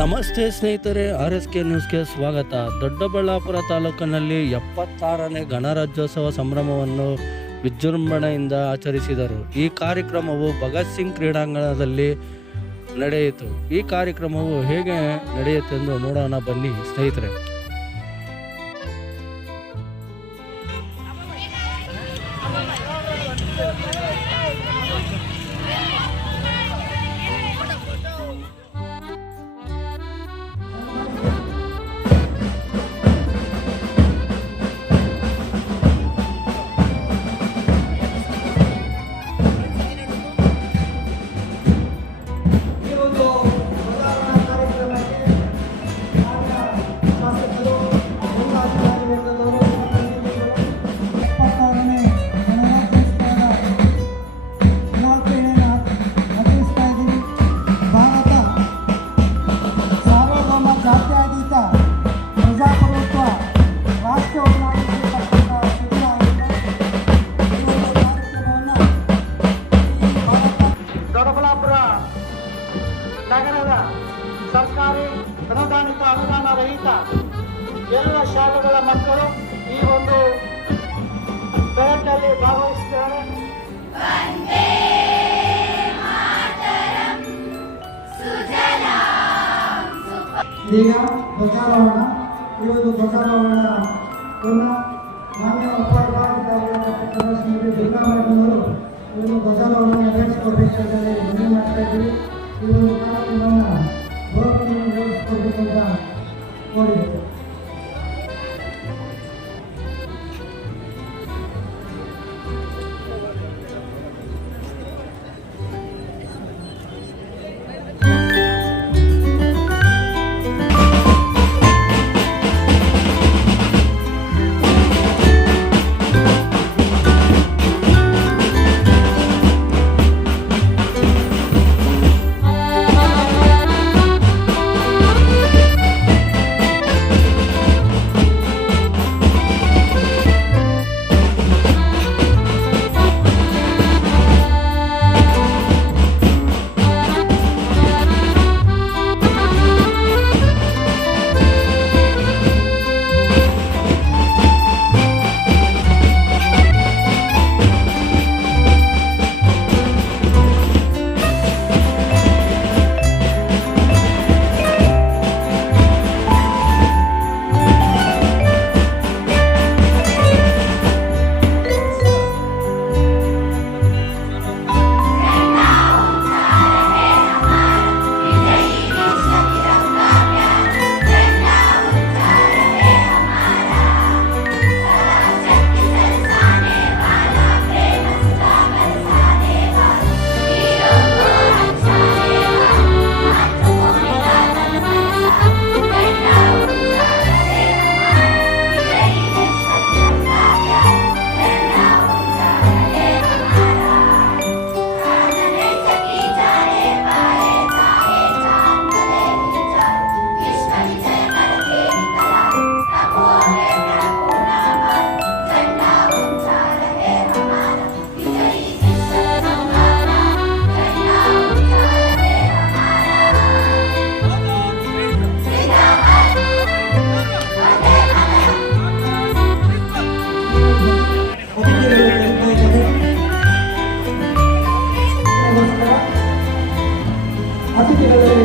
ನಮಸ್ತೆ ಸ್ನೇಹಿತರೆ, RSK ನ್ಯೂಸ್ಗೆ ಸ್ವಾಗತ. ದೊಡ್ಡಬಳ್ಳಾಪುರ ತಾಲೂಕಿನಲ್ಲಿ 76ನೇ ಗಣರಾಜ್ಯೋತ್ಸವ ಸಂಭ್ರಮವನ್ನು ವಿಜೃಂಭಣೆಯಿಂದ ಆಚರಿಸಿದರು. ಈ ಕಾರ್ಯಕ್ರಮವು ಭಗತ್ ಸಿಂಗ್ ಕ್ರೀಡಾಂಗಣದಲ್ಲಿ ನಡೆಯಿತು. ಈ ಕಾರ್ಯಕ್ರಮವು ಹೇಗೆ ನಡೆಯುತ್ತೆಂದು ನೋಡೋಣ ಬನ್ನಿ ಸ್ನೇಹಿತರೆ. ದೊಡ್ಡಬಳ್ಳಾಪುರ ನಗರದ ಸರ್ಕಾರಿ ಅನುದಾನಿತ ಅನುದಾನ ರಹಿತ ಎಲ್ಲ ಶಾಲೆಗಳ ಮಕ್ಕಳು ಈ ಒಂದು ಪೆರೇಡ್ನಲ್ಲಿ ಭಾಗವಹಿಸುತ್ತಾರೆ. ಈಗ ಧ್ವಜಾರೋಹಣ, ಈ ಒಂದು ಧ್ವಜಾರೋಹಣವನ್ನು ಮಾನ್ಯ ಉಪವಿಭಾಗಾಧಿಕಾರಿಗಳು ಶ್ರೀಮತಿ ದುರ್ಗಾ ಮೇಡಮ್ ಅವರು ಈ ಒಂದು ಧ್ವಜಾರೋಹಣ ನೆರವೇರಿಸಿಕೊಡಬೇಕಾದರೆ ಮನವಿ ಮಾಡ್ತಾ ಇದ್ದೀವಿ. ಈ ಒಂದು ಕಾರ್ಯಕ್ರಮವನ್ನು ಗೌರವವನ್ನು ನೆರವೇರಿಸಿಕೊಡಬೇಕು ಅಂತ ಕೋರಿದ್ದೇವೆ. ಅತಿಥಿಗಳಲ್ಲಿ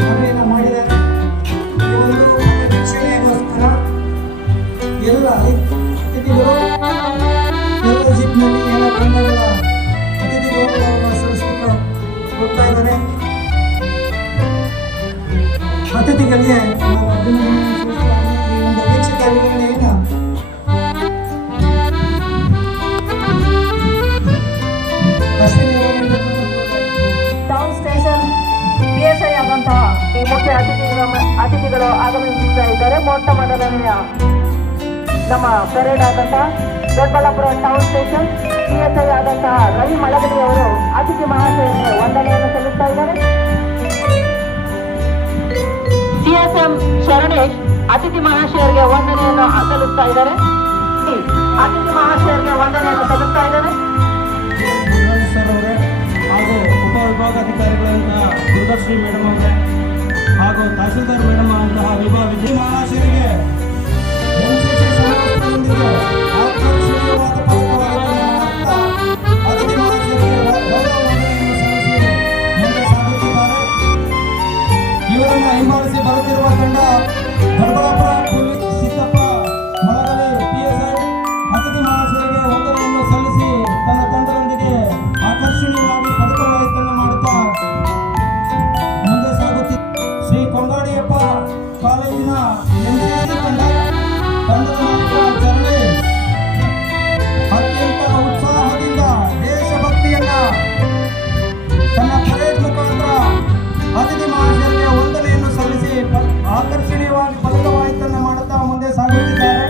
ಮನವಿಯನ್ನು ಮಾಡಿದ್ದಾರೆ. ಈ ಒಂದು ವೀಕ್ಷಣೆಗೋಸ್ಕರ ಎಲ್ಲ ಅತಿಥಿಗಳು ಎಲ್ಲ ಜಿಪ್ನಲ್ಲಿ ಎಲ್ಲ ತಂಡಗಳ ಅತಿಥಿಗಳು ಸಲ್ಲಿಸಲಿಕ್ಕೆ ಹೋಗ್ತಾ ಇದ್ದಾರೆ. ಅತಿಥಿಗಳಿಗೆ ನಾವು ಅಭಿನಂದನೆ ಸಲ್ಲಿಸುವ ಈ ಒಂದು ವೀಕ್ಷಕ ವಿವರಣೆಯನ್ನು ಟೌನ್ ಸ್ಟೇಷನ್ PSI ಆದಂತಹ ಈ ಮುಖ್ಯ ಅತಿಥಿಗಳು ಆಗಮಿಸುತ್ತಾ ಇದ್ದಾರೆ. ಮೊಟ್ಟ ಮೊದಲನೆಯ ನಮ್ಮ ಪೆರೇಡ್ ಆದಂತಹ ದೊಡ್ಡಬಳ್ಳಾಪುರ ಟೌನ್ ಸ್ಟೇಷನ್ PSI ಆದಂತಹ ರವಿ ಮಳಗಲಿ ಅವರು ಅತಿಥಿ ಮಹಾಶಯರಿಗೆ ವಂದನೆಯನ್ನು ಸಲ್ಲಿಸ್ತಾ ಇದ್ದಾರೆ. CSM ಶರಣೇಶ್ ಅತಿಥಿ ಮಹಾಶಯರಿಗೆ ವಂದನೆಯನ್ನು ಸಲ್ಲಿಸ್ತಾ ಇದ್ದಾರೆ. ಅತಿಥಿ ಮಹಾಶಯರಿಗೆ ವಂದನೆಯನ್ನು ಸಲ್ಲಿಸ್ತಾ ಇದ್ದಾರೆ. ಹಾಗೂ ಉಪವಿಭಾಗಾಧಿಕಾರಿಗಳಂತಹ ದುರ್ಗಾಶ್ರೀ ಮೇಡಮ್ ಅವರೇ ತಹಸೀಲ್ದಾರ್ ಮೇಡಮ್ ಅಂತಹ ವಿಭಾಗ ಮಹಾಶಯರಿಗೆ NCC ಸಮವಸ್ತ್ರದೊಂದಿಗೆ ಆಕರ್ಷಣೀಯವಾದ ಪದಕವನ್ನು ಮಾಡುತ್ತಾ ಅತಿಥಿ ಮಹಾಶಯರಿಗೆ ಗೌರವ ವಂದನೆಯನ್ನು ಸಲ್ಲಿಸಿ ಮುಂದೆ ಸಾಗುತ್ತಿದ್ದಾರೆ. ಇವರನ್ನು ಹಿಂಬಾಲಿಸಿ ಬರುತ್ತಿರುವ ತಂಡ ದೊಡ್ಡಬಳ್ಳಾಪುರ ಪೊಲೀಸ್ ಸಿದ್ದಪ್ಪ ಮಳಗಲಿ PSI ಅತಿಥಿ ಮಹಾಶಯರಿಗೆ ವಂದನೆಯನ್ನು ಸಲ್ಲಿಸಿ ತನ್ನ ತಂಡದೊಂದಿಗೆ ಆಕರ್ಷಣೀಯವಾಗಿ ಪದಕವನ್ನು ಮಾಡುತ್ತಾ ಮುಂದೆ ಸಾಗುತ್ತಿದೆ. ಶ್ರೀ ಕೊಂಗಾಡಿಯಪ್ಪ ಕಾಲೇಜಿನ NCC ತಂಡದ ನಾಯಕ ಚರಣೇಶ್ ಅತ್ಯಂತ ಉತ್ಸಾಹದಿಂದ ದೇಶಭಕ್ತಿಯನ್ನ ತನ್ನ ಪರೇಡ್ ಮುಖಾಂತರ ಅತಿಥಿ ಮಹಾಶಯರಿಗೆ ವಂದನೆಯನ್ನು ಸಲ್ಲಿಸಿ ಆಕರ್ಷಣೀಯವಾಗಿ ಪದಕವಾಯಿತನ್ನು ಮಾಡುತ್ತಾ ಮುಂದೆ ಸಾಗುತ್ತಿದ್ದಾರೆ.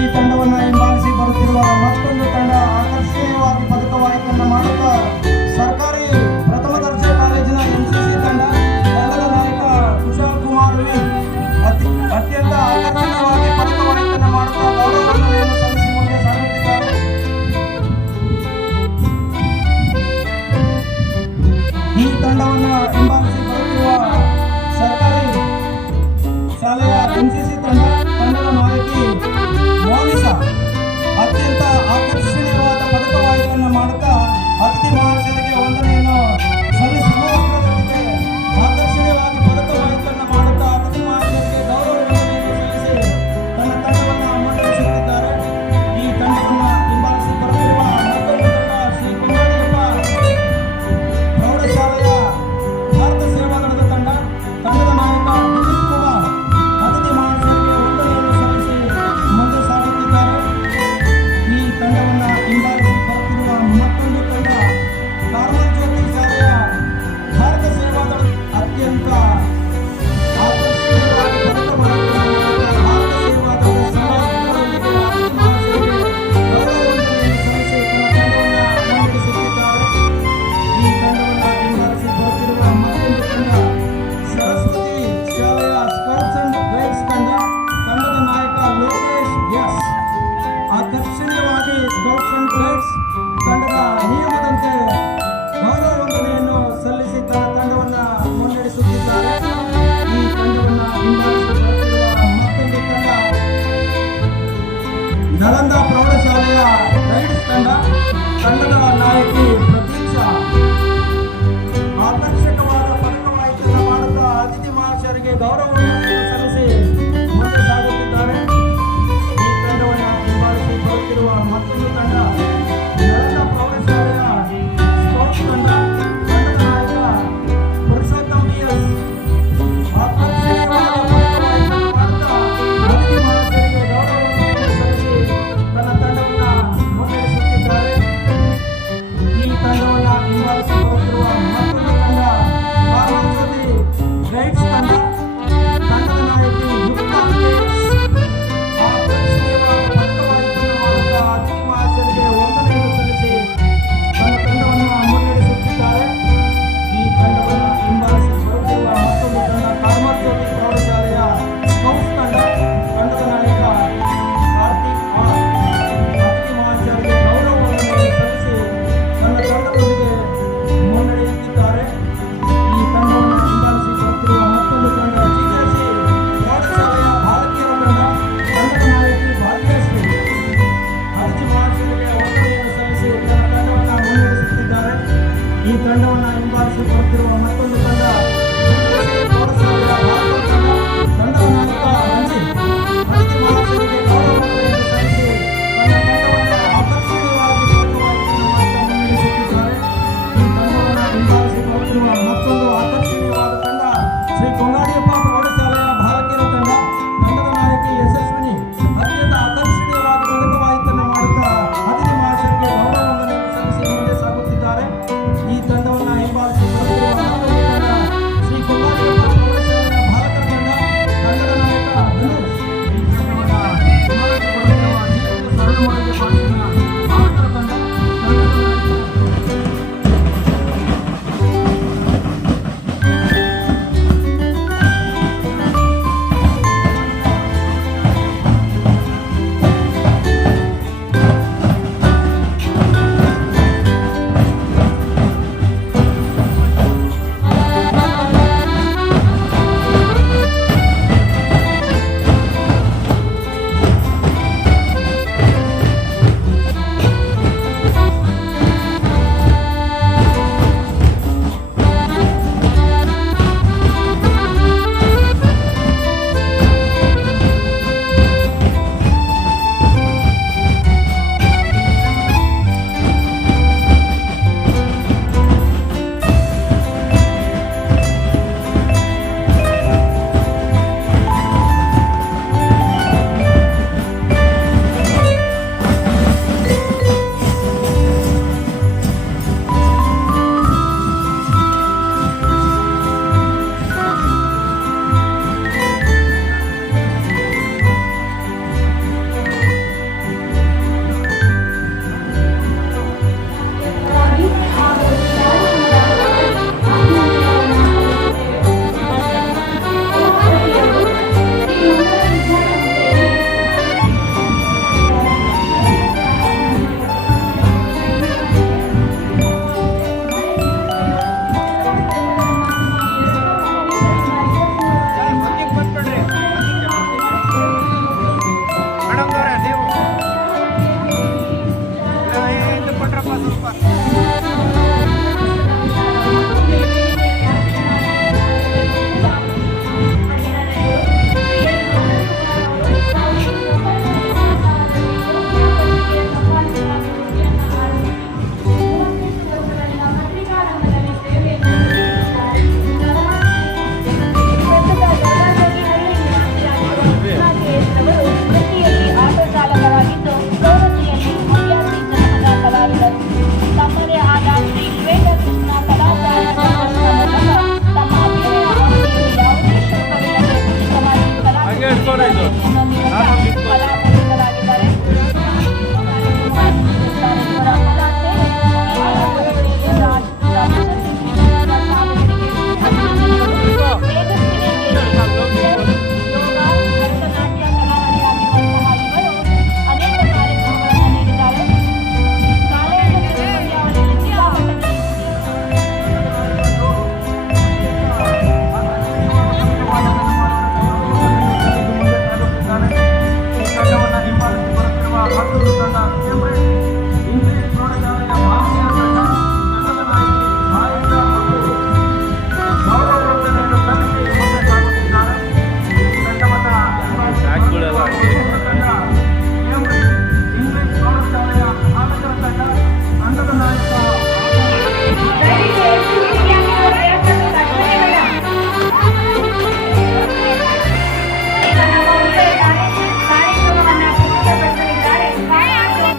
ಈ ತಂಡವನ್ನು ಹಿಂಬಾಲಿಸಿ ಬರುತ್ತಿರುವ ಮತ್ತೊಂದು ತಂಡ ಆಕರ್ಷಣೀಯವಾಗಿ ಪದಕವಾಯಿತನ್ನು ಮಾಡುತ್ತಾ ಸರ್ಕಾರಿ ಪ್ರಥಮ ದರ್ಜೆ ಕಾಲೇಜಿನ NCC ತಂಡದ ನಾಯಕ ಕುಶಾಲ್ ಕುಮಾರ್ ವಿ ಅತ್ಯಂತ ಆಕರ್ಷಣೀಯವಾಗಿ ಪದಕವಾಯಿತನ್ನು ಮಾಡುತ್ತಾ ಗೌರವ ವಂದನೆಯನ್ನು ಸಲ್ಲಿಸಿ ಮುಂದೆ ಸಾಗುತ್ತಿದ್ದಾರೆ. ಈ ತಂಡವನ್ನು ಹಿಂಬಾಲಿಸಿ ಬರುತ್ತಿರುವ ಸರ್ಕಾರಿ ಶಾಲೆಯ NCC ತಂಡದ ನಾಯಕಿ ಮೋನಿಸಾ ಅತ್ಯಂತ ಆಕರ್ಷಣೀಯವಾದ ಪದಕವಾಯಿತನ್ನು ಮಾಡುತ್ತಾ ಅತಿಥಿ ಮಹಾಶಯರಿಗೆ ವಂದನೆಯನ್ನು ಸಲ್ಲಿಸಿ ಆಕರ್ಷಣೀಯವಾಗಿ ಪದಕವಾಯಿತನ್ನು ಮಾಡುತ್ತಾ ಅತಿಥಿ ಮಹಾಶಯರಿಗೆ ಗೌರವ ವಂದನೆಯನ್ನು ಸಲ್ಲಿಸಿ ತನ್ನ ತಂಡವನ್ನು ಮುನ್ನಡೆಸುತ್ತಿದ್ದಾರೆ. ಈ ತಂಡವನ್ನು ಹಿಂಬಾಲಿಸಿ ಬರುತ್ತಿರುವ ಮತ್ತೊಂದು ತಂಡ ಶ್ರೀ ಕೊಂಗಾಡಿಯಪ್ಪ ಪ್ರೌಢಶಾಲೆಯ ಭಾರತ ಸೇವಾದಳದ ತಂಡದ ನಾಯಕ ದಿಲೀಪ್ ಕುಮಾರ್ ಅತಿಥಿ ಮಹಾಶಯರಿಗೆ ವಂದನೆಯನ್ನು ಸಲ್ಲಿಸಿ ಮುಂದೆ ಸಾಗುತ್ತಿದ್ದಾರೆ. ಈ ತಂಡವನ್ನು ಹಿಂಬಾಲಿಸಿ ಬರುತ್ತಿರುವ ಮತ್ತೊಂದು ತಂಡ ಕಾರ್ಮಲ್ ಜ್ಯೋತಿ ಶಾಲೆಯ ಭಾರತ ಸೇವಾದಳ ಅತ್ಯಂತ ಆಕರ್ಷಣೀಯವಾಗಿ ಪದಕ ಮಾಡುತ್ತಿರುವ ಭಾರತ ಸೇವಾದಳದ ಸಮಾಜದೊಂದಿಗೆ ಅತಿಥಿ ಮಹಾಶಯರಿಗೆ ಗೌರವ ವಂದನೆಯನ್ನು ಸಲ್ಲಿಸಿ ತನ್ನ ತಂಡವನ್ನು ಮುನ್ನಡೆಸುತ್ತಿದ್ದಾರೆ. ಈ ತಂಡವನ್ನು ಹಿಂಬಾಲಿಸಿ ಬರುತ್ತಿರುವ ಮತ್ತೊಂದು ತಂಡ ಸರಸ್ವತಿ ಶಾಲೆಯ ಸ್ಕೌಟ್ಸ್ ಅಂಡ್ ಗೈಡ್ಸ್ ತಂಡದ ನಾಯಕ ಲೋಕೇಶ್ ಎಸ್ ಆಕರ್ಷಣೀಯವಾಗಿ ಸ್ಕೌಟ್ಸ್ ಅಂಡ್ ಗೈಡ್ಸ್ ತಂಡದ ನಿಯಮದಂತೆ ಗೌರವ ವಂದನೆಯನ್ನು ಸಲ್ಲಿಸಿ ತನ್ನ ತಂಡವನ್ನು ಮುನ್ನಡೆಸುತ್ತಿದ್ದಾರೆ. ಈ ತಂಡವನ್ನು ಹಿಂಬಾಲಿಸಿ ಬರುತ್ತಿರುವ ಮತ್ತೊಂದು ತಂಡ ನಳಂದ ಪ್ರೌಢಶಾಲೆಯ ಗೈಡ್ಸ್ ತಂಡದ ನಾಯಕಿ ಪ್ರತೀಕ್ಷಾ ಆಕರ್ಷಕವಾದ ಪದಕವಾಯಿತನ್ನು ಮಾಡುತ್ತಾ ಅತಿಥಿ ಮಹಾಶಯರಿಗೆ ಗೌರವ ವಂದನೆಯನ್ನು ಸಲ್ಲಿಸಿ ಮುಂದೆ ಸಾಗುತ್ತಿದ್ದಾರೆ. ಈ ತಂಡವನ್ನು ಹಿಂಬಾಲಿಸಿ ಬರುತ್ತಿರುವ ಮತ್ತೊಂದು ತಂಡ ನಳಂದ ಪ್ರೌಢಶಾಲೆಯ ಸ್ಪೋರ್ಟ್ಸ್ ತಂಡದ ನಾಯಕ ಪುರುಷೋತ್ತಮ್ BS ಆಕರ್ಷಣೀಯವಾದ ಪದಕವಾಯಿತನ್ನು ಮಾಡುತ್ತಾ ಅತಿಥಿ ಮಹಾಶಯರಿಗೆ ಗೌರವ ವಂದನೆಯನ್ನು ಸಲ್ಲಿಸಿ ತನ್ನ ತಂಡವನ್ನು ಮುನ್ನಡೆಸುತ್ತಿದ್ದಾರೆ. ಈ ತಂಡವನ್ನು ಸ್ವಲ್ಪ